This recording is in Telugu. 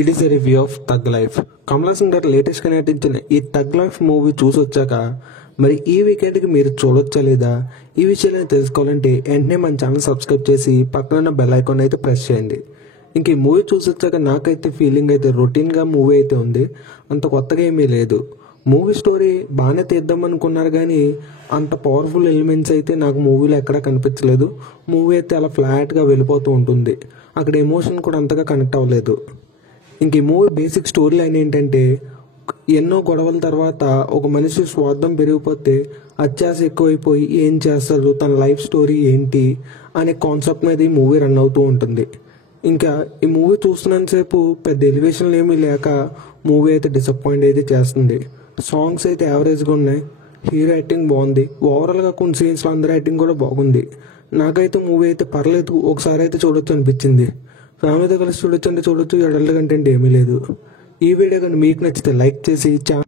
It is a review of tug life. Kamal Haasan గారు లేటెస్ట్గా నటించిన ఈ థగ్ లైఫ్ మూవీ చూసి వచ్చాక మరి ఈ వీకెండ్కి మీరు చూడొచ్చా లేదా, ఈ విషయాలను తెలుసుకోవాలంటే వెంటనే మన ఛానల్ సబ్స్క్రైబ్ చేసి పక్కన బెల్ ఐకాన్ అయితే ప్రెస్ చేయండి. ఇంక ఈ మూవీ చూసి వచ్చాక నాకైతే ఫీలింగ్ అయితే రొటీన్గా మూవీ అయితే ఉంది, అంత కొత్తగా ఏమీ లేదు. మూవీ స్టోరీ బాగానే తీద్దాం అనుకున్నారు కానీ అంత పవర్ఫుల్ ఎలిమెంట్స్ అయితే నాకు మూవీలో ఎక్కడా కనిపించలేదు. మూవీ అయితే అలా ఫ్లాట్గా వెళ్ళిపోతూ ఉంటుంది, అక్కడ ఎమోషన్ కూడా అంతగా కనెక్ట్ అవ్వలేదు. ఇంక ఈ మూవీ బేసిక్ స్టోరీ లైన్ ఏంటంటే, ఎన్నో గొడవల తర్వాత ఒక మనిషి స్వార్థం పెరిగిపోతే అత్యాశ ఎక్కువైపోయి ఏం చేస్తాడు, తన లైఫ్ స్టోరీ ఏంటి అనే కాన్సెప్ట్ మీద ఈ మూవీ రన్ అవుతూ ఉంటుంది. ఇంకా ఈ మూవీ చూస్తున్నంతసేపు పెద్ద ఎలివేషన్లు ఏమీ లేక మూవీ అయితే డిసప్పాయింట్ అయితే చేస్తుంది. సాంగ్స్ అయితే యావరేజ్గా ఉన్నాయి, హీరో యాక్టింగ్ బాగుంది, ఓవరాల్గా కొన్ని సీన్స్లో అందరి యాక్టింగ్ కూడా బాగుంది. నాకైతే మూవీ అయితే పర్లేదు, ఒకసారి అయితే చూడొచ్చు అనిపించింది. ఫ్యామిలీతో కలిసి చూడొచ్చు అంటే చూడొచ్చు, అడల్ట్ కంటెంట్ ఏమీ లేదు. ఈ వీడియో కానీ మీకు నచ్చితే లైక్ చేసి